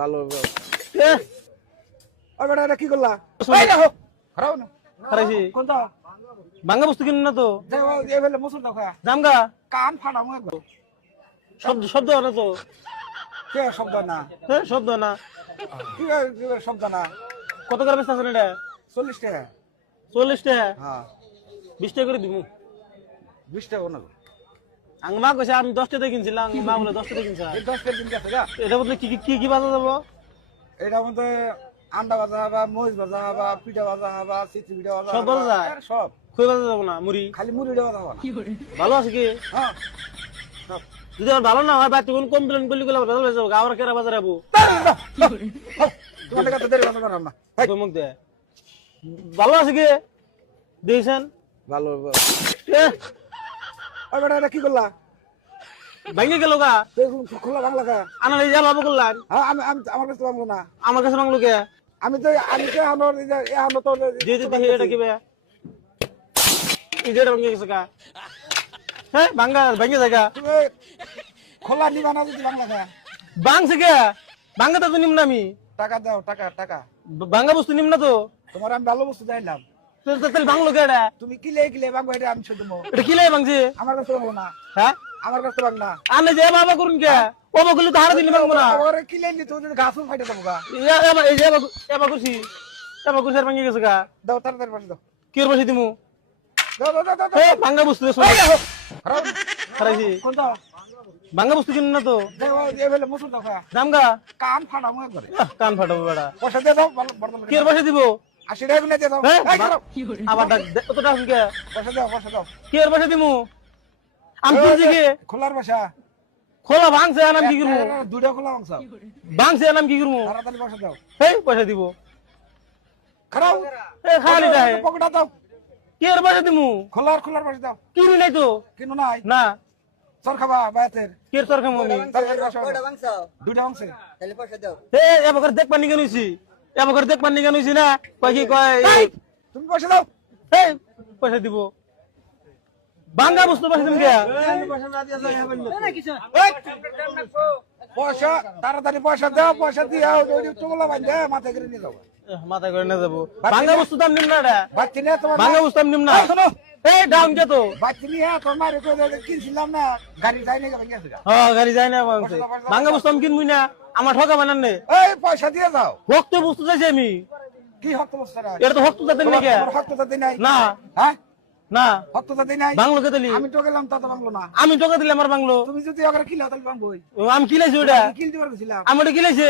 ভালো এ ওই বেটা এটা কি করলা শোনো। এই দেখো খারাপ না খারাইছি কোনটা ভাঙ্গা বস্তু কিনুন না তো দেখো এই বেলে মুসুর দাও খা জামগা কান ফাটামু একবার শব্দ শব্দ না তো কে শব্দ না শব্দ না কি শব্দ না কত করে বেচতে আছেন এটা 40 টাকা 40 টাকা হ্যাঁ 20 টাকা করে দিব 20 টাকা না আং মা কইছে আমি 10 টাকা কিনছিলাম মা বলে 10 টাকা কিনছা এই 10 টাকা দিন গেছে যা এটা বলতে কি কি কি বাজা যাব এটার মধ্যে আন্ডা ভাজা হবা মরিচ ভাজা হবা পিঠা ভাজা হবা চিচি পিঠা ভাজা সব ভাজা যায়? সব কই বাজা যাব না মুড়ি খালি মুড়ি ভাজা হবা না ভালো আছে কি হ্যাঁ যদি আর ভালো না হয় বা তুই কমপ্লেন করলি গেলে বাজার হয়ে যাবো গাওয়ার কেরা বাজার আবু তোমার কাছে দেরি কথা করাম না তুই মুখ দে ভালো আছে কি দিয়েছেন ভালো এ ওই বেটা এটা কি করলা ভাঙে গেল গা খোলা বাংলা খা আনা এই যা লাভ করলেন হ্যাঁ আমি আমার কাছে বাংলো না আমার কাছে বাংলো কে আমি তো আমার তো যে যে দেখে এটা কি বে এই যেটা ভাঙে গেছে গা হ্যাঁ ভাঙ্গা ভাঙে জায়গা তুমি খোলা নিবা না যদি বাংলা খা ভাঙছে কে ভাঙ্গা তো নিম না আমি টাকা দাও টাকা টাকা ভাঙ্গা বস্তু নিম না তো তোমার আমি ভালো বস্তু চাইলাম তাহলে ভাঙলো কে এটা তুমি কিলে কিলে বাংলা এটা আমি শুধু এটা কি লাগে ভাঙছে আমার কাছে বাংলো না হ্যাঁ আমার কাছে বাংলা আনে যে বাবা করুন কে ও বগুলি তো হারা দিলি ভাঙবো না আমার কিলে নি তো গাছও ফাইটা দেবো গা এই যে এবার করছি এবার করছি আর ভাঙে গেছে গা দাও তাড়াতাড়ি পাঠিয়ে দাও কি বসে দিমু দাও দাও দাও দাও এ ভাঙ্গা বস্তু দে এই দেখো খারাপ খারাইছি কোনটা ভাঙ্গা বস্তু কিনুন না তো দেখো এই বেলে মুসুর দাও খা জামগা কান ফাটামু একবারে কান ফাটাবো বেড়া পয়সা দিয়ে দাও বর্তমানে কি বসে দিব 80 টাকা গুনে দিয়ে দাও হ্যাঁ, এই খারাপ আবার ডাক কত টাকা কে পয়সা দাও কি বসে দিমু আমি কিনছি কি খোলার বাসা খোলা ভাঙছে আনাম কি করবো দুইটা খোলা মাংস ভাঙছে আনাম কি করবো তাড়াতাড়ি পয়সা দাও এই পয়সা দিব খারাপ এ খালি যায় পকেটা দাও কি বসে দিমু খোলার পয়সা দাও কিনি নাই তো কিনো নাই না চর খাবা বায়াতের কি তোর খাম আমি দুইটা মাংস এ এবার দেখ পানি কেন হইছি এবার দেখ পানি কেন হইছি না কয় কি কয় তুমি পয়সা দাও এই পয়সা দিব ভাঙ্গা বস্তু পয়সা দিম কে পয়সা তাড়াতাড়ি পয়সা দাও পয়সা দিয়ে চোগলা বান্ধে মাথায় করে নিয়ে যাবো মাথায় করে নিয়ে যাবো ভাঙ্গা বস্তু দাম নিম না এটা বাচ্চা নিয়ে তোমার ভাঙ্গা বস্তু দাম নিম না এই শোনো এই ডাউন কে তো বাচ্চা নিয়ে তোমার কিনছিলাম না গাড়ি যাই না গেছে হ্যাঁ গাড়ি যায় না ভাঙছে ভাঙ্গা বস্তু আমি কিনবই না আমার ঠকা বানান নে এই পয়সা দিয়ে দাও ভক্ত বস্তু চাইছি আমি কি হক তোমার এটা তো ভক্ত যাতে নাকি হক তো তাতে নাই না হ্যাঁ না হক তো তাতে নাই বাংলো কে দিলি আমি টোকেলাম তা তো বাংলো না আমি টাকা দিলে আমার বাংলো তুমি যদি ওখানে কিলো তাহলে বাংবই আমি কিলাইছি ওটা কিনতে পারছিলাম আমি ওটা কিলাইছে